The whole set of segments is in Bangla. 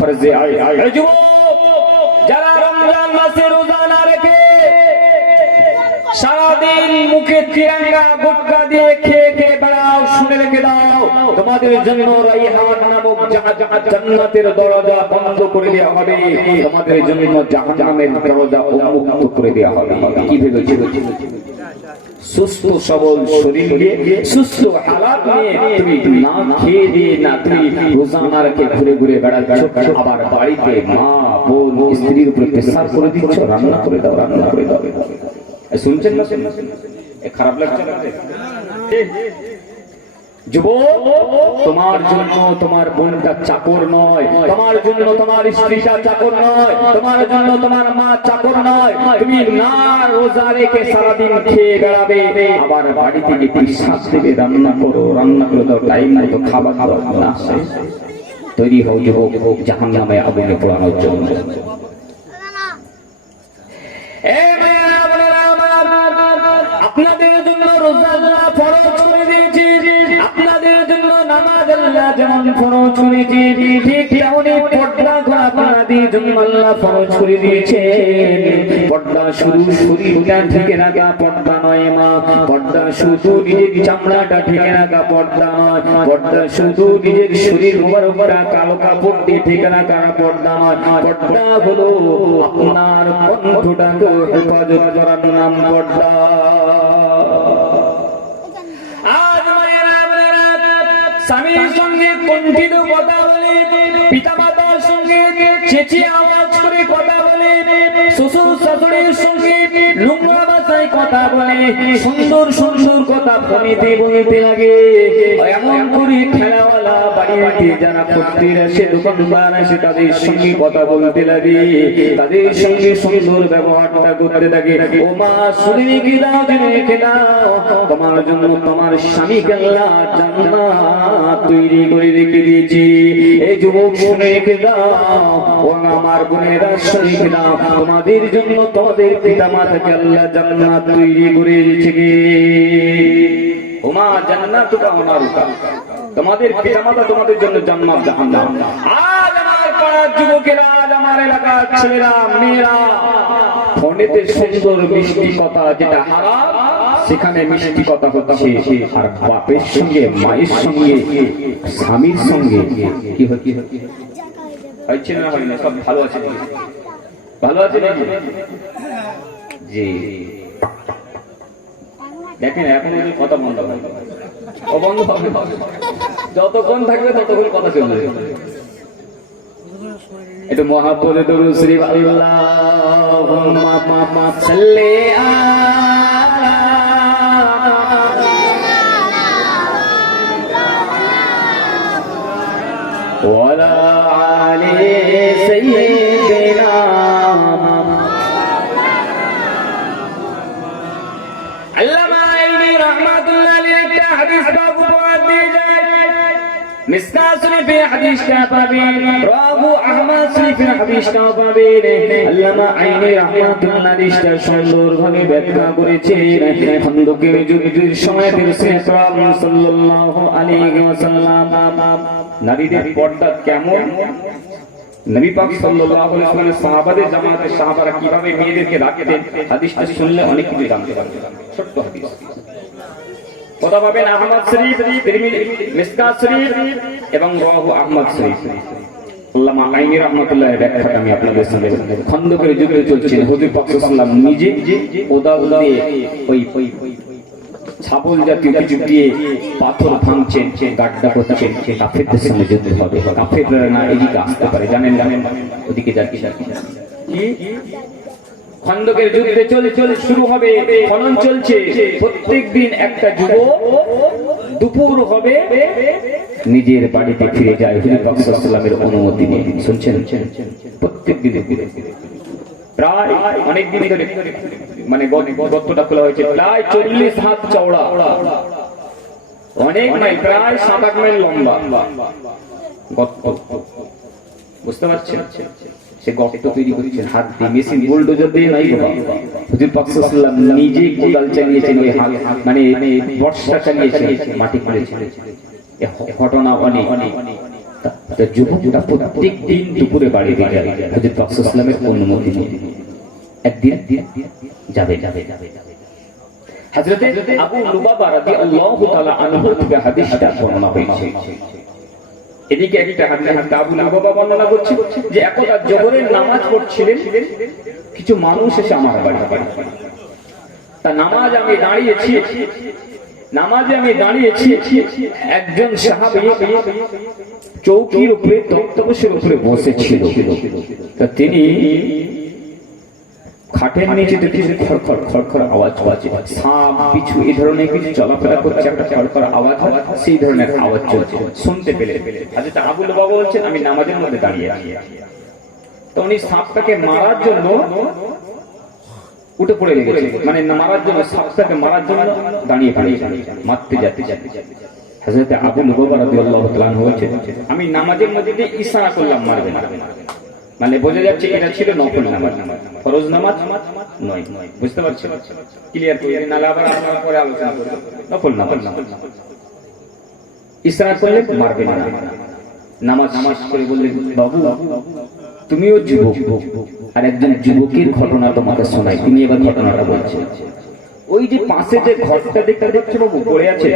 ফরজে আয় আয় যুবক যারা রমজান মাসে রোজা না রেখে সারাদিন মুখে তিরঙ্গা গুটকা দিয়ে খেয়ে খেয়ে বেড়াও শুনে রেখে দাও। তোমাদের জন্য রাইহান নামক জান্নাতের দরজা বন্ধ করে দেওয়া হবে। তোমাদের জন্য জাহান্নামের দরজা উন্মুক্ত করে দেওয়া হবে। কি ভেবেছো? সুস্থ সবল শরীর নিয়ে সুস্থ হালাত নিয়ে তুমি না খেয়ে দিয়ে না তুমি ঘুরে ঘুরে বেড়াচ্ছ। আবার বাড়িতে মা, বোন, স্ত্রীর উপরে প্রেসার করে দিচ্ছ। রান্না করে দাও, রান্না করে দাও। শুনছেন না? শুনছেন খারাপ লাগছে না? তোমার জন্য তোমার বোনটা চাকর নয়, তোমার জন্য তোমার স্ত্রীটা চাকর নয়, তোমার জন্য তোমার মা চাকর নয়। তুমি না রোজা রেখে সারাদিন খেয়ে বেড়াবে, আবার বাড়িতে গিয়ে পিসাব দেবে, রান্না করো, রান্না করে দাও টাইম মতো খাবার খাবার না তৈরি হও যুবক জাহান নামে আগুনে পোড়ানোর জন্য। আপনাদের জন্য রোজা ফরজ করেছি ঠিক তেমনই পর্দা করা আপনাদের জন্য আল্লাহ ফরজ করে দিয়েছেন পর্দা শুধু শরীরটা ঢেকে রাখা পর্দা নয় মা। পর্দা শুধু নিজের আপনার কণ্ঠটাকে নাম পর্দা আজ মায়েরা বোনেরা, স্বামীর সঙ্গে কণ্ঠিত কথা বলে পিতা মাতার সঙ্গে চেঁচিয়ে আওয়াজ করে কথা বলে, শ্বশুর শাশুড়ির সঙ্গে লুঙ্গা ভাষায় কথা বলে, সুন্দর সুন্দর কথা ফোনেতে বলতে লাগে। এমন করে খেলাওয়ালা বাড়িতে যারা ফকির আসে দোকানদার আসে তাদের সঙ্গে কথা বলতে লাগে। তাদের সঙ্গে সুন্দর ব্যবহারটা করতে থাকে। ও মা, শুনে রেখে দাও জেনে রেখে দাও তোমার জন্য তোমার স্বামীকে আল্লাহ জান্নাত তৈরি করে রেখে দিয়েছি। এই যুবক শুনে রেখে দাও ও আমার বোনেরা শুনে রেখে দাও তোমাদের জন্য তোমাদের পিতা মাতাকে আল্লাহ জান্নাত তৈরি করে জান্নাতুকা ওনারুকা তোমাদের পিতা মাতা তোমাদের জন্য জান্নাত জাহান্নাম আজ আমার পাড়ার যুবকেরা আজ আমার এলাকার ছেলেরা মেয়েরা ফোনেতে সুন্দর মিষ্টি কথা যেটা হারাম সেখানে মিষ্টি কথা হচ্ছে আর বাপের সঙ্গে মায়ের সঙ্গে স্বামীর সঙ্গে কি হচ্ছে হচ্ছে না হয় না সব ভালো আছে ভালো আছে? জি। দেখেন, এখন উনি কথা বন্ধ হবে ও বন্ধ হবে যতক্ষণ থাকবে ততক্ষণ কথা চলবে। একটু মহাপদে দরুদ শ্রী আল্লাহুম্মা হাদিসটা পাবেন। রাবু আহমদ শরীফের হাদিসটা পাবেন। আল্লামা আইনি রহমাতুল্লাহ হাদিসটা সুন্দরভাবে ব্যাখ্যা করেছেন। খন্দকের যুদ্ধের সময় রাসূল সাল্লাল্লাহু আলাইহি ওয়াসাল্লাম, নারীদের পর্দা কেমন? নবী পাক সাল্লাল্লাহু আলাইহি ওয়াসাল্লামের সাহাবাদের জামাতে সাহাবারা কীভাবে মেয়েদেরকে রাখতেন? হাদিসটা শুনলে অনেক কিছু জানতে পারবেন। ছোট্ট হাদিস। কথা পাবেন আহমদ শরীফ মিসকাত শরীফ এবং রাহু আহমদ শরীফ। গাড্ডা না এদিকে আসতে পারে, জানেন জানেন ওদিকে যাচ্ছি। কি? খন্দকের যুদ্ধে চলে চলে শুরু হবে, খনন চলছে। প্রত্যেক দিন একটা যুবক দুপুর হবে, নিজের বাড়িতে ফিরে যায় হুজুর পাক সাল্লামের অনুমতি নিয়ে। শুনছেন? প্রত্যেক প্রায় অনেক দিন ধরে মানে গর্তটা খোলা হয়েছে, প্রায় চল্লিশ হাত চওড়া। অনেক মাইল, প্রায় সাত আট মাইল লম্বা। গর্ত বুঝতে পারছেন? সে গর্ত তৈরি করছেন। হাত দিয়ে মেশিন বুলডোজার দিয়ে নাই বাবা হুজুর পাক সাল্লাল্লাহু নিজে কোদাল চালিয়েছেন ওই হাত মানে বর্ষা চালিয়েছেন মাটি খুঁড়েছেন এ ঘটনা অনেক। তা যুবকটা প্রত্যেক দিন দুপুরে বাড়ি যায়। হজরত পাকসালামের অনুমতি নিয়ে। একদিন যাবে যাবে যাবে যাবে। হযরতে আবু লুবাবা রাদিয়াল্লাহু তাআলা আনহু থেকে হাদিসটা বর্ণনা হয়েছে। এদিকে একটা হাতে হাতে আবু লুবাবা বর্ণনা করছি যে একদা জোহরের নামাজ পড়ছিলেন, কিছু মানুষ এসে আমার বাড়ি। তা নামাজ আমি দাঁড়িয়েছি, নামাজে আমি দাঁড়িয়েছি, একজন চৌকির উপরে তক্তপোষের উপরে বসেছিল। তা তিনি খাটের খড়খড় খড়খড় আওয়াজ সাপ, পিছু এই ধরনের কিছু চলাফেরা করছে, একটা খড়খড় আওয়াজ সেই ধরনের আওয়াজ চলছে। শুনতে পেলে। আবুল বাবা বলছেন, আমি নামাজের মধ্যে দাঁড়িয়ে তো উনি সাপটাকে মারার জন্য উঠে পড়ে মানে মারার জন্য, সাপটাকে মারার জন্য দাঁড়িয়ে দাঁড়িয়ে মারতে যাতে যাতে হাজরত আবু লুবাবা রাদিয়াল্লাহু তাআলা হয়েছে আমি নামাজের মধ্যে ইশারা করলাম, মারবে না। মানে বোঝা যাচ্ছে এটা ছিল নফল নামাজ। ফরজ নামাজ নয়। বুঝতে পারছেন? ক্লিয়ার করে নালে আবার আমরা পরে আলোচনা করব নফল নামাজ। ইশারা করলে মারবে না। নামাজ নামাজ করে বললেন, বাবু, তুমিও যুবক। আর একজন যুবকের ঘটনা তোমাকে শোনাই। তুমি এবার ঘটনাটা বলছেন ওই যে পাশে যে ঘরটা দেখতে দেখছ বাবু, পড়ে আছে?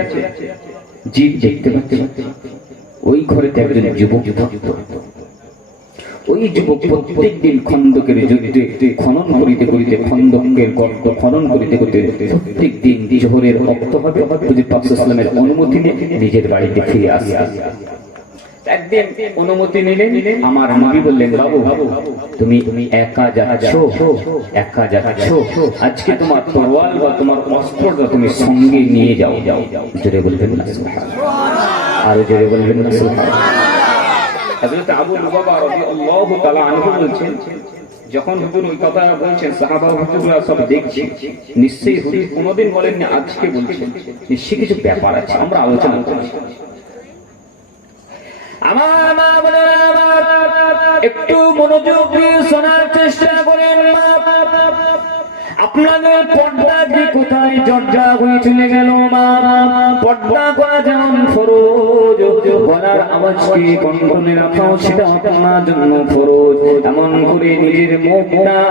জীব দেখতে পাচ্ছি? ওই ঘরেতে একজন যুবক থাকতো। ওই যুবক প্রত্যেক দিন খন্দকের যুদ্ধে খনন করিতে করিতে খন্দকের গর্ত খনন করিতে করিতে প্রত্যেক দিন জোহরের রক্ত হবে, যদি অনুমতি নিয়ে, নিজের বাড়িতে ফিরে আসে। একদিন অনুমতি নিলেন, আমার নবী বললেন, বাবু, তুমি তুমি একা যাচ্ছ একা যাচ্ছ। আজকে তোমার তরোয়াল বা তোমার অস্ত্রটা তুমি সঙ্গে নিয়ে যাও। যাও জোরে বলবেন আরও জোরে বলবেন না যখন ওই কথা বলছেন সাহাবা সব নিশ্চয়ই কোনোদিন বলেননি, আজকে বলছেন। নিশ্চয়ই কিছু ব্যাপার আছে, আমরা আলোচনা একটু মনোযোগ শোনার চেষ্টা করেন আপনাদের পর্দা যে কোথায় জর্জা হয়ে চলে গেল, মা? পর্দা করা যেমন গলার আওয়াজকে কন্ট্রোলে রাখাও সেটা আপনার জন্য ফরজ। এমন করে নিজের মুখটা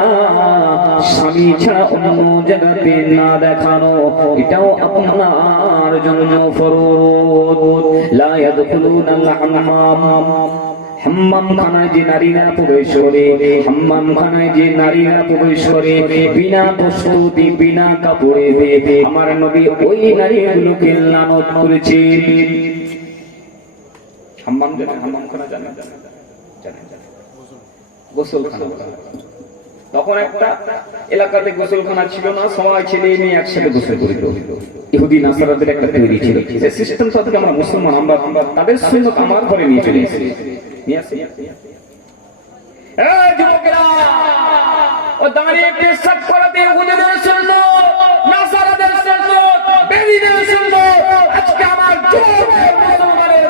স্বামী ছাড়া অন্য জায়গাতে না দেখানো, এটাও আপনার জন্য ফরজ। লা ইয়াদখুলুনা আল-হাম্মাম খানায় যে নারীরা প্রবেশ করে হাম্মাম খানায় যে নারীরা প্রবেশ করে, বিনা প্রস্তুতি, বিনা কাপড়ে, আমার নবী ওই নারীগুলোকে লানত করেছে হাম্মাম জানেন হাম্মাম খানা জানেন জানেন জানেন গোসলখানা তখন একটা এলাকাতে গোসলখানা ছিল না, সবাই ছেলে মেয়ে একসাথে গোসল করিত। ইহুদি, নাসারাদের একটা তৈরি ছিল। যে সিস্টেম সাথে আমরা মুসলমান, আমরা আমরা তাদের সুন্নত আমার ঘরে নিয়ে চলে এসেছি। দাঁড়িয়ে পেশাব করাতে আমার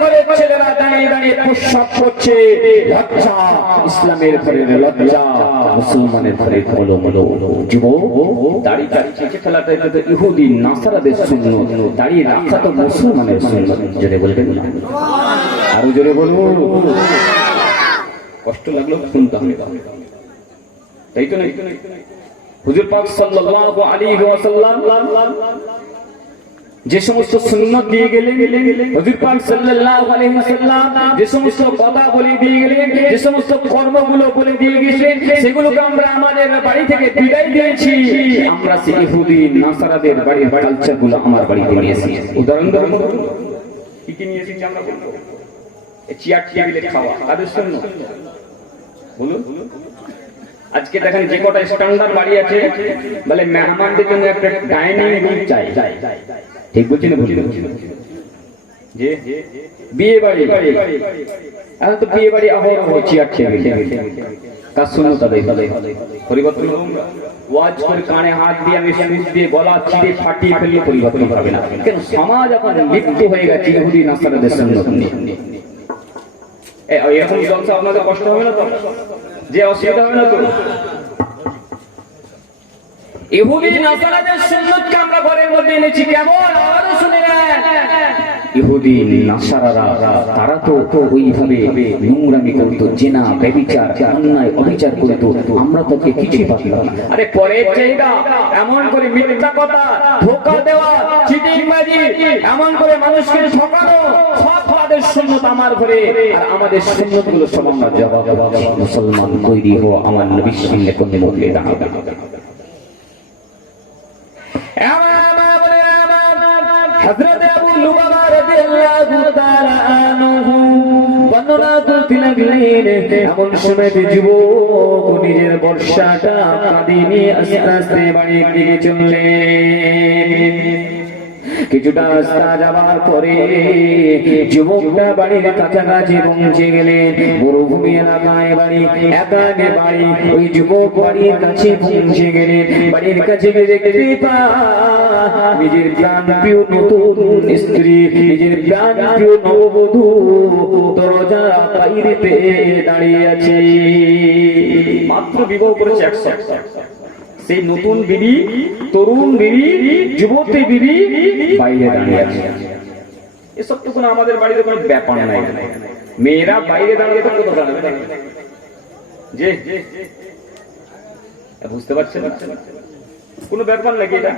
ঘরে ছেলেরা দাঁড়িয়ে দাঁড়িয়ে প্রস্রাব করছে। লজ্জা, ইসলামের ঘরে লজ্জা, মুসলমানের ঘরে হলো হলো যুবক দাড়ি দাড়ি চেঁচে ফেলাটা এটা ইহুদি, নাসারাদের সুন্নত। দাঁড়িয়ে রাখা তো মুসলমানের সুন্নত। জোরে বলবেন না। আরও জোরে বলুন। কষ্ট লাগল, শুনতে হবে। তাই তো নাই হুজুর পাক সাল্লাল্লাহু আলাইহি ওয়াসাল্লাম যে সমস্ত সুন্নত দিয়ে গেলেন যে সমস্ত কথা বলে দিয়ে গেলেন, যে সমস্ত কর্মগুলো বলে দিয়ে গেছেন সেগুলোকে আমরা আমাদের বাড়ি থেকে বিদায় দিয়েছি। আমরা সেই ইহুদি আমার বাড়িতে নিয়ে উদাহরণ দেবো কি কি আমরা? চেয়ার খাওয়া, তাদের আজকে দেখেন যে কটা স্ট্যান্ডার্ড বাড়ি আছে, বলে মেহমানদের জন্য একটা ডাইনিং রুম চাই। ঠিক বলছি না বলি বিয়ে বাড়ি। এখন তো বিয়ে বাড়ি আহর চেয়ার টেবিল কাজ শুনো তাদের। পরিবর্তন ওয়াজ করে কানে হাত দিয়ে আমি সুচ দিয়ে গলা ছিঁড়ে ফাটিয়ে ফেলিয়ে পরিবর্তন হবে না। কেন সমাজ এখন লিপ্ত হয়ে গেছে ইহুদি নাসারাদের সুন্নত নিয়ে এ, এরকম জলসা আপনাদের কষ্ট হবে না তো? যে অসুবিধা হবে না তো? ইহুদি নাসারাদের সুন্নতকে আমরা ঘরের মধ্যে এনেছি কেমন? আরও শুনে নেন। ইহুদি নাসারারা, তারা তো ওইভাবে নোংরামি করতো, জেনা ব্যবিচার অন্যায়, অবিচার আমরা তাকে কিছুই আরে পরের চাহিদা এমন করে মিথ্যা কথা, ধোকা দেওয়া এমন করে মানুষকে ঠকানো আমার ঘরে। আমাদের সুন্নতগুলো সব আমরা জবাব মুসলমান তৈরি হো আমার নবীর সামনে কোন দাঁড়াবে হযরত আবু লুবাবা রাদিয়াল্লাহু তাআলা আনহু বর্ণনা করতে লাগলেন এমন বর্ষাটা কাঁদিয়ে আস্তে আস্তে বাড়ির দিকে চললেন। কিছুটা রাস্তা যাবার পরে যুবকটা বাড়ির কাছাকাছি পৌঁছে গেলেন। মরুভূমি এলাকায় বাড়ি একাকে বাড়ি। ওই যুবক বাড়ির কাছে পৌঁছে গেলেন। বাড়ির কাছে দেখতে পায় নিজের প্রাণ প্রিয় নতুন স্ত্রী, নিজের প্রাণ প্রিয় নববধূ দরজা বাইরেতে দাঁড়িয়ে আছে। মাত্র বিবাহ করেছে একশো। সেই নতুন বিবি, তরুণ বিবি, যুবতী বিবি বাইরে দাঁড়িয়ে আছে। এসব তো কোনো আমাদের বাড়িতে কোনো ব্যাপার নাই। মেয়েরা বাইরে দাঁড়িয়ে তো কোথাও দাঁড়াবে যে বুঝতে পারছেন? কোনো ব্যাপার নাকি এটা?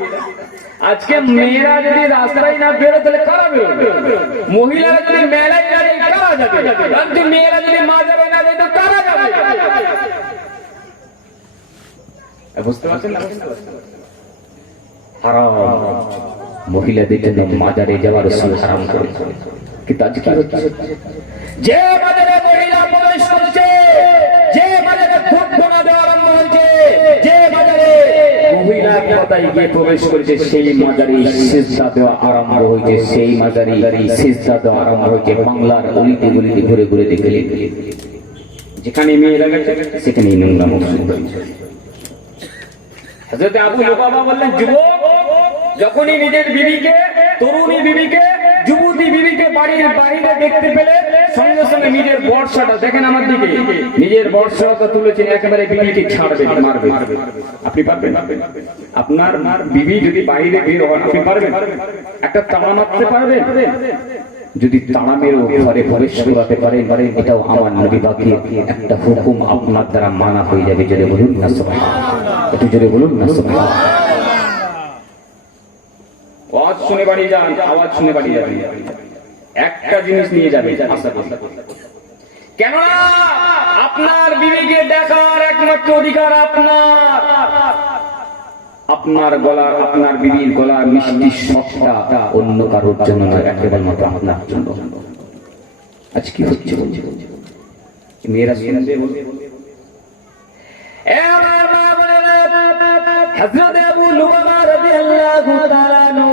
আজকে মেয়েরা যদি রাস্তায় না বেরো তাহলে কারা বেরোবে? মহিলারা যদি মেলায় না কারা যাবে? মেয়েরা যদি মা যাবে না তো কারা যাবে? মাজারে যাওয়ার করেছে কিন্তু আজকে যে বাজারে মহিলা প্রবেশ করছে, যে দেওয়া আরম্ভ হয়েছে, যে মাজারে সেই মাজারে হয়েছে বাংলার গলিতে ঘুরে ঘুরে যেখানে মেয়েরা গেছে, সেখানেই নোংরা মসজিদ। হযরত আবু লুবাবা বললেন, যুবক, যখনই নিজের বিবিকে, তরুণী বিবিকে, যুবতী বিবিকে বাড়ির বাইরে দেখতে পেলে, সঙ্গে সঙ্গে নিজের বর্ষাটা, দেখেন আমার দিকে, নিজের বর্ষাটা তুলেছেন, একেবারে বিবিকে ছাড়বে, মারবে। আপনি পারবেন আপনার বিবি যদি বাইরে বের হন, আপনি পারবেন? একটা তাড়া মারতে পারবেন? যদি তাড়ামের ঘরে প্রবেশ করাতে পারেন এটাও আমার নবী বাকি একটা হুকুম আপনার দ্বারা মানা হয়ে যাবে। জোরে বলুন না একটু জোরে বলুন না আওয়াজ শুনে বাড়ি যান, আওয়াজ শুনে বাড়ি একটা জিনিস নিয়ে যাবে কেননা, আপনার বিবেকে দেখার একমাত্র অধিকার আপনার। আপনার গলার, আপনার বিবির গলার মিষ্টি সবটা অন্য কারোর জন্য নয়, একেবারে মাত্র আপনার জন্য। আজ কি হচ্ছে বলছে মেয়েরা শুনবে আবু লুবাবা রাদিয়াল্লাহু তাআলা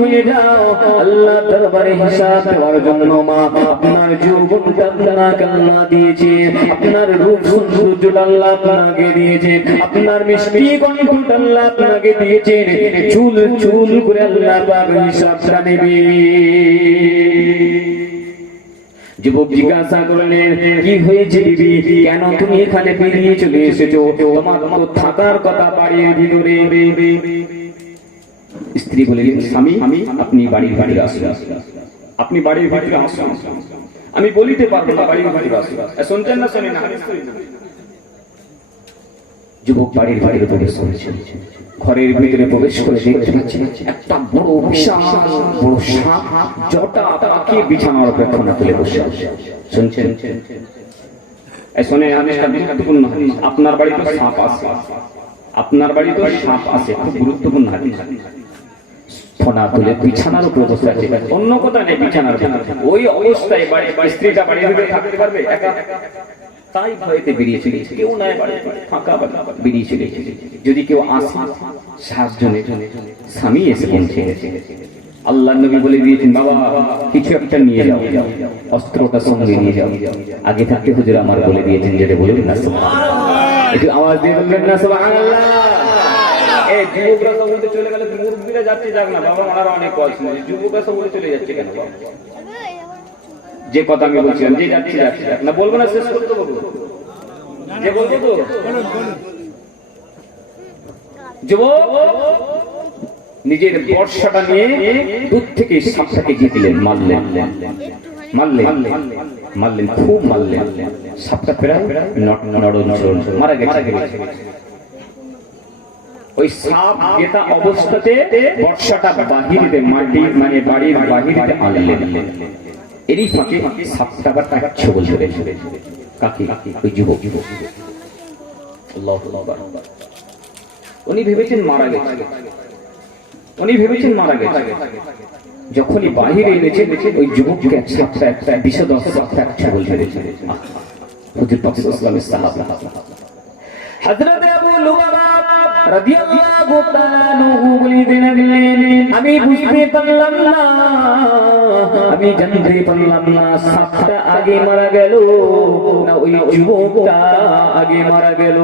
হয়ে যাও। আল্লাহ দরবারে হিসাব দেওয়ার জন্য মা, আপনার যৌবনটা আপনাকে আল্লাহ দিয়েছে, আপনার রূপ সৌন্দর্যটা আল্লাহ আপনাকে দিয়েছে, আপনার মিষ্টি কণ্ঠটা আল্লাহ আপনাকে দিয়েছেন চুল চুল করে আল্লাহ পাক হিসাবটা নেবে। যুবক জিজ্ঞাসা করলেন, কি হয়েছে বিবি? কেন তুমি এখানে বেরিয়ে চলে এসেছ? তোমার থাকার কথা বাড়ির ভিতরে। স্ত্রী বলিলেন, স্বামী আমি আপনি বাড়ির বাড়ির আসুন। আপনি বাড়ির ভিতরে আসুন। আমি বলিতে পারব না বাড়ির ভিতরে আসুন। শুনছেন না শোনেন যুবক বাড়ির বাড়িতে প্রবেশ করেছে। ঘরের ভিতরে প্রবেশ করে দেখতে পাচ্ছে, একটা বড় বিশাল, বড় সাপ জটা পাকিয়ে বিছানার অপেক্ষণা তুলে বসে আছে। শুনছেন? শোনে গুরুত্বপূর্ণ আপনার বাড়িতে সাপ আছে। আপনার বাড়িতে সাপ আছে, খুব গুরুত্বপূর্ণ হাদিস। ফোনা তুলে বিছানার উপর বসে আছে। অন্য কথা নেই বিছানার ওই অবস্থায় বাড়ি স্ত্রীটা ভিতরে থাকতে পারবে? একা? তাই বেরিয়ে চলে কেউ নাই বেরিয়ে চলে যদি কেউ আসে, সাতজনে স্বামী এসে পৌঁছে আল্লাহ নবী বলে দিয়েছেন, বাবা, কিছু একটা নিয়ে যাও। অস্ত্রটা সঙ্গে নিয়ে যাও। আগে থাকতে হুজুর আমার বলে দিয়েছেন, যেটা বলুন না একটু আওয়াজ দিয়ে বলবেন না, সুবহানাল্লাহ। এই যুবকরা চলে গেলে যাচ্ছে, যাক না, বাবা অনেক কল যুবকরা চলে যাচ্ছে কেন যে কথা আমি বলছিলাম, যে যাচ্ছে যাচ্ছে না, বলব না, শেষ করতে বলব। যে বলব তো? যুবক, নিজের বর্ষাটা নিয়ে দূর থেকে সাপটাকে জিতলেন, মারলেন। মারলেন মারলেন, খুব মারলেন। সাপটা প্রায় নড়ন মারা গেছে। ওই সাপ এটা অবস্থাতে বর্ষাটা মাটি মানে বাড়ির এরই ফাঁকে সাপটা কাকি? ওই যুবক। আকবার। উনি ভেবেছেন মারা গেছে। উনি ভেবেছেন মারা গেছে। যখনই বাহিরে এনেছে, ওই যুবককে এক সাপটা, একটা বিষদ সাপটা বলতে হুজুর রাদিয়াল্লাহু তাআলা আনহু বলিতে লাগলেন আমি বুঝতে পারলাম না আমি জানতে পারলাম না সাপটা আগে মারা গেল না ওই যুবকটা আগে মারা গেল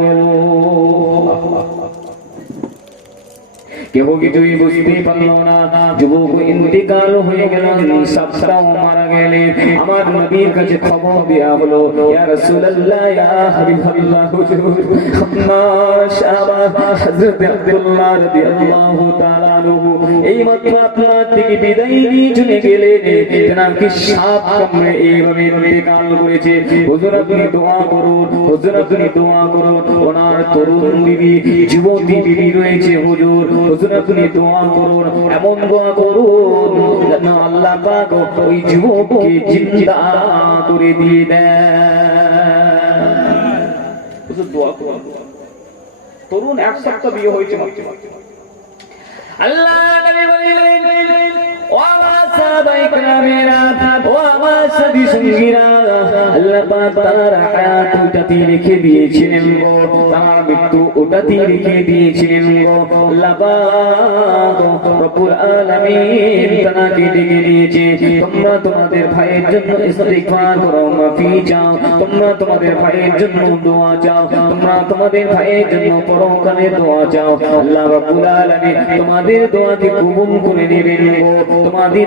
কেউ কিছুই বুঝতে পারল না। যুবক ইন্তিকাল হয়ে গেল সাপটাও মারা গেলে আমার নবীর কাছে খবর দেয়া হলো। ইয়া রাসূলুল্লাহ, ইয়া হাবিবাল্লাহ হুজুর আপনার সাহাবা হযরত আব্দুল্লাহ রাদিয়াল্লাহু তাআলা আনহু। এই মাত্র আপনার থেকে বিদায় নিয়ে চলে গেলেন। তেনাকে সাপ কামড়ে এইভাবে ইন্তিকাল করেছে? হুজুর, আপনি দোয়া করুন। হুজুর, আপনি দোয়া করুন। ওনার তরুণ বিবি, যুবতী বিবি রয়েছে, হুজুর। হুজুর আপনি দোয়া করুন এমন দোয়া করুন না আল্লাহ পাক ওই যুবককে জিন্দা করে দিয়ে দেন। হুজুর দোয়া করুন। তরুণ এক সপ্তাহ বিয়ে হয়েছে আল্লাহ নবী বলিলেন ও সাহাবায়ে কেরামেরা ও আমার সাথী সঙ্গীরা আল্লাহ তোমাদের ভাইয়ের জন্য ইস্তিগফার করো, মাফি চাও। তোমরা তোমাদের ভাইয়ের জন্য দোয়া চাও। তোমরা তোমাদের ভাইয়ের জন্য পরকালে দোয়া চাও। আল্লাহ রাব্বুল আলামিন তোমাদের দোয়াকে কবুল করে নেবেন তোমাদের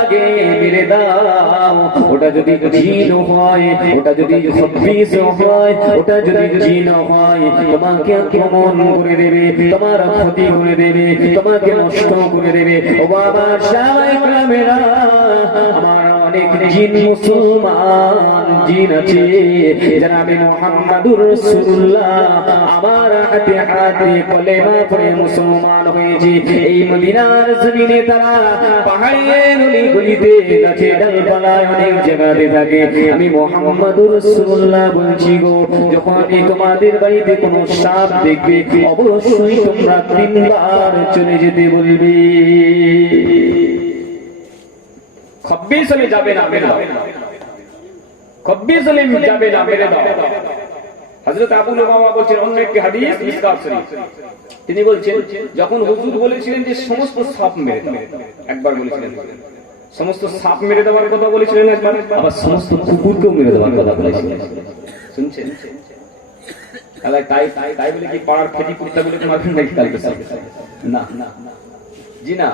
আগে মেরে দাও। ওটা যদি জিন হয়, ওটা যদি হব্বিস হয়, ওটা যদি জিন হয়, তোমাকে আক্রমণ করে দেবে, তোমার ক্ষতি করে দেবে, তোমাকে নষ্ট করে দেবে। ও বাবা সবাই গ্রামেরা আমার জিন মুসলমান জিন আছে। জানাবে মোহাম্মদুর রাসূলুল্লাহ। আমার হাতে হাতে কলেমা পড়ে মুসলমান হয়েছে। এই মদিনার জমিনে তারা পাহাড়ের অলি গলিতে গাছে ডালপালায় অনেক জায়গাতে থাকে। আমি মোহাম্মদুর রাসূলুল্লাহ বলছি গো, যখন আমি তোমাদের বাড়িতে কোনো সাপ দেখবে, অবশ্যই তোমরা তিনবার চলে যেতে বলবে। খব্বির সালে যাবে না দাও খব্বির সালে যাবে না দাও আবু বলছেন, অন্য একটি হাদিস তিনি বলছেন, যখন হুজুর বলেছিলেন যে সমস্ত সাপ মেরে দাও, একবার বলেছিলেন। সমস্ত সাপ মেরে দেওয়ার কথা বলেছিলেন একবার, আবার সমস্ত কুকুরকেও মেরে দেওয়ার কথা বলেছিলেন। শুনছেন? তাই তাই তাই বলে কি পাড়ার নাকি কালকে? না। জি না?